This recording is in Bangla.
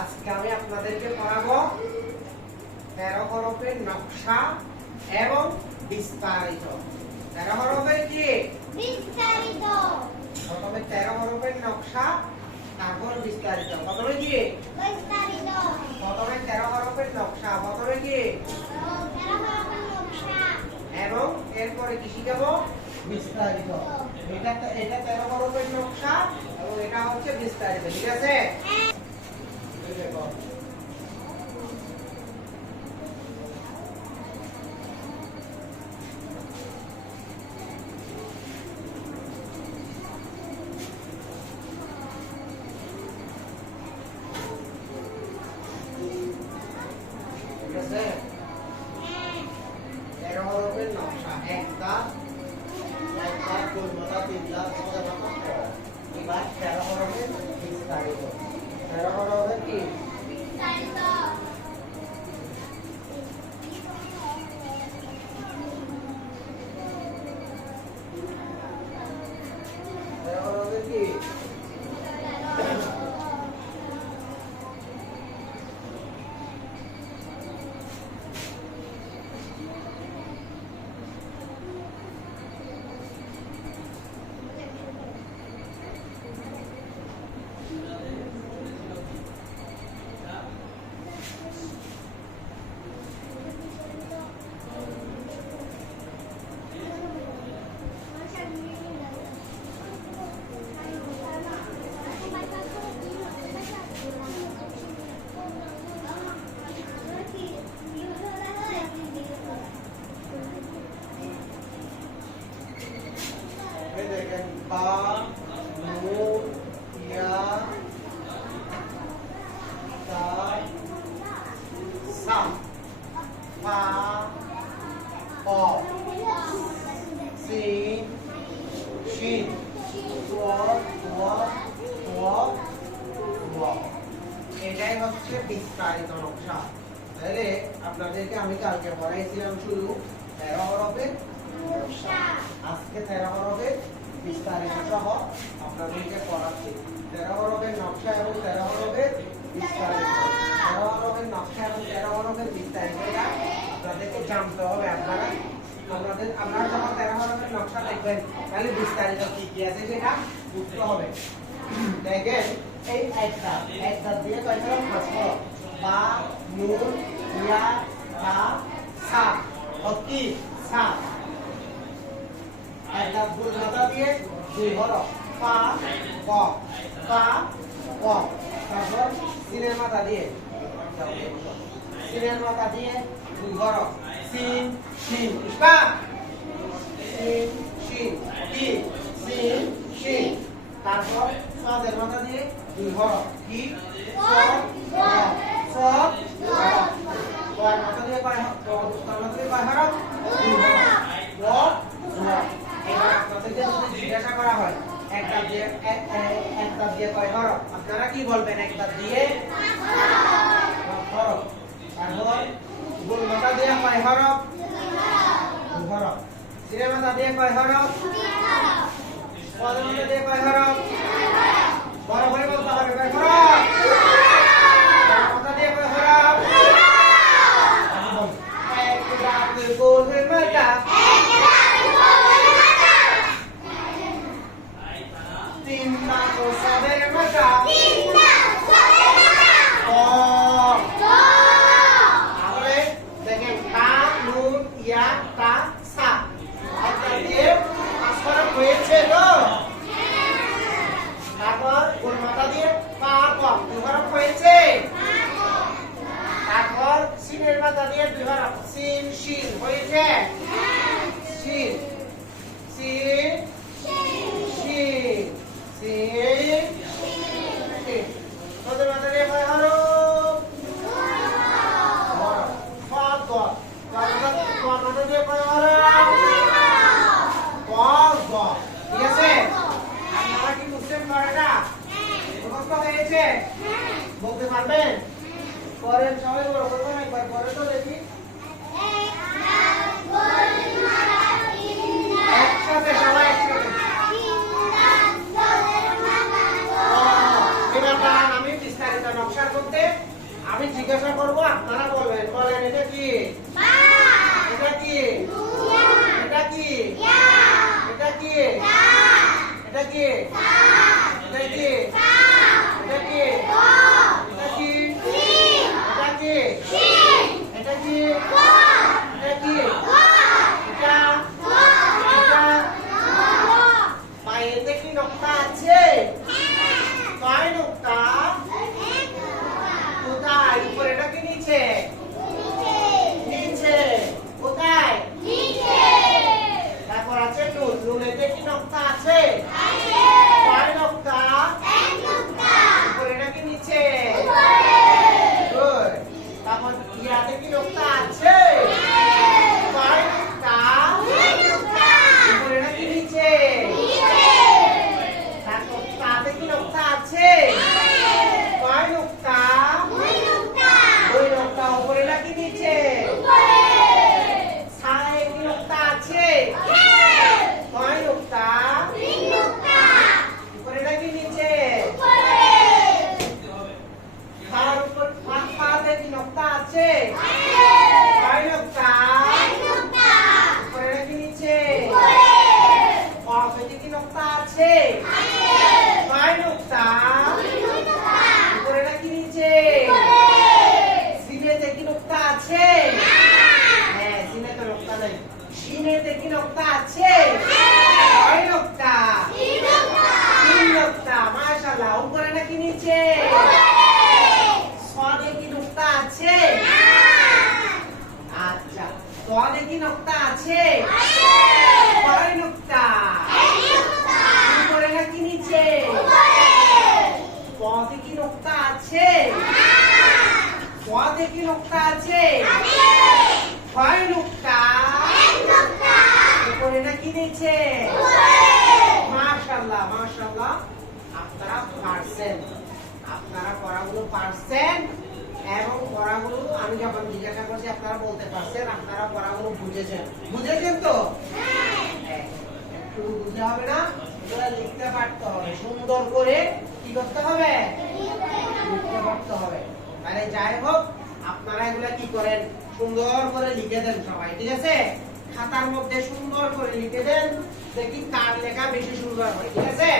আজকে আমি আপনাদেরকে পড়াবো তেরো হরফের নকশা এবং বিস্তারিত। তেরো হরফের কি? বিস্তারিত। প্রথমে তেরো হরফের নকশা তারপর বিস্তারিত। প্রথমে কি? বিস্তারিত। প্রথমে তেরো হরফের নকশা প্রথমে কি? এবং এরপরে কি শিখাবো? বিস্তারিত। এটা এটা তেরো হরফের নকশা এবং এটা হচ্ছে বিস্তারিত ঠিক আছে? পূর্ণতা তিন ক। এবার তেরো হরফের বিস্তারিত তেরো হরফের কি বিস্তারিত তেরো হরফের কি এই দেখেন বা নুন ইয়া তা সা পা প সিন এটাই হচ্ছে বিস্তারিত নকশা। তাহলে আপনাদেরকে আমি কালকে পড়াইছিলাম শুধু তেরো হরফের আজকে তেরো হরফের বিস্তারিত। সহ আপনাদেরকে পড়াচ্ছি। তেরো হরফের নকশা এবং তেরো হরফের বিস্তারিত। তেরো হরফের নকশা এবং তেরো হরফের বিস্তারিত আপনাদেরকে জানতে হবে আপনারা। আপনাদের আপনারা যখন তেরো হরফের নকশা দেখবেন, তাহলে বিস্তারিত কি কি আছে সেটা বুঝতে হবে। দেখেন, এই একটা একটা দিয়ে কয়টা? পাঁচ বা নুন ইয়া তা সা হকি সা একটা ফুল মাথা দিয়ে দুই হলো পা ক পা ক তারপর সিনের মাথা দিয়ে। সিনের মাথা দিয়ে দুই হরফ সিন সিন পুষ্পা সিন শিন কি সিন শিন তারপর সাদের মাথা দিয়ে দুই হরফ কি স স স কয় মাথা দিয়ে কয় হরফ তার মাথা দিয়ে কয় হরফ দুই হরফ ও এবার আপনাদেরকে যদি জিজ্ঞাসা করা হয় এক দাঁত দিয়ে এক এক- এক দাঁত দিয়ে কয়, হরফ? আপনারা কি বলবেন এক দাঁত দিয়ে? হরফ। তারপর গোল মাথা দিয়ে কয় হরফ? হরফ। সিনে মাথা দিয়ে কয় হরফ? পদ দিয়ে কয় হরফ? বড় করে বলতে হবে, কয় হরফ বড় মাথা দিয়ে কয় হরফ এক দাঁত গোল মাথা তিন দাঁত সাদের মাথা ক তাহলে দেখেন তা নুন ইয়া তা হয়েছে তো? তারপর গোল মাথা দিয়ে পা কম হয়েছে। তারপর সিনের মাথা দিয়ে দুই হরফ সিন শিন হয়েছে। শিন সিন শিন সিন তোদের মাথা দিয়ে কয় হরফ। ঠিক আছে আপনারা কি বুঝছেন পড়াটা মুখস্থ হয়েছে বলতে পারবেন পরের সবাই বড় করবেন একবার পরে তো দেখি একসাথে সবাই একসাথে আমি বিস্তারিত নকশার মধ্যে আমি জিজ্ঞাসা করব, আপনারা বলবেন, বলেন এটা কি বা এটা কি ইয়া এটা কি ইয়া এটা কি তা এটা কি তা এটা কি তা এটা কি ও এটা কি রি এটা কি শি এটা কি ও এটা কি ও এটা ও এটা ও পায়েতে কি নক্তা আছে কয় নক্তা কোথায় উপরে নাকি নিচে নিচে কোথায় তারপর আছে নুন নুনেতে কি নক্তা আছে কয় নক্তা উপরে নাকি নিচে Good. তারপর ইয়াতে কি নক্তা আছে কয় নক্তা উপরে নাকি নিচে তারপর তাতে কি নক্তা আছে কয় নক্তা ওই নক্তা উপরে নাকি নিচে ছায়ে কি নক্তা আছে কয় নক্তা উপরে নাকি নিচে খাওয়ার উপর পা- পাতে আছে কয় নক্তা উপরে নাকি নিচে কফেতে কি নক্তা আছে কয় নক্তা উপরে নাকি নিচে সিনেতে কি নক্তা আছে হ্যাঁ সিনেতে নক্তা নেই সিনেতে কি নক্তা আছে কয় নক্তা তিন নক্তা মাশাআল্লাহ উপরে নাকি নিচে সদে কি নক্তা আছে আচ্ছা সদে কি নক্তা আছে কয় নক্তা উপরে নাকি নিচে পদে কি নক্তা আছে? পদে কি নক্তা আছে? কয় নক্তা উপরে নাকি নিচে? মাশাআল্লাহ মাশাআল্লাহ। আপনারা পারছেন। আপনারা পড়াগুলো পারছেন এবং পড়াগুলো আমি যখন জিজ্ঞাসা করছি, আপনারা বলতে পারছেন, আপনারা পড়াগুলো বুঝেছেন। বুঝেছেন তো? হ্যাঁ। একটু বুঝতে হবে না? লিখতে পারতে হবে। সুন্দর করে কি করতে হবে? তাহলে যাই হোক, আপনারা এগুলা কি করেন? সুন্দর করে লিখে দেন সবাই, ঠিক আছে? খাতার মধ্যে সুন্দর করে লিখে দেন, দেখি কার লেখা বেশি সুন্দর হয়, ঠিক আছে?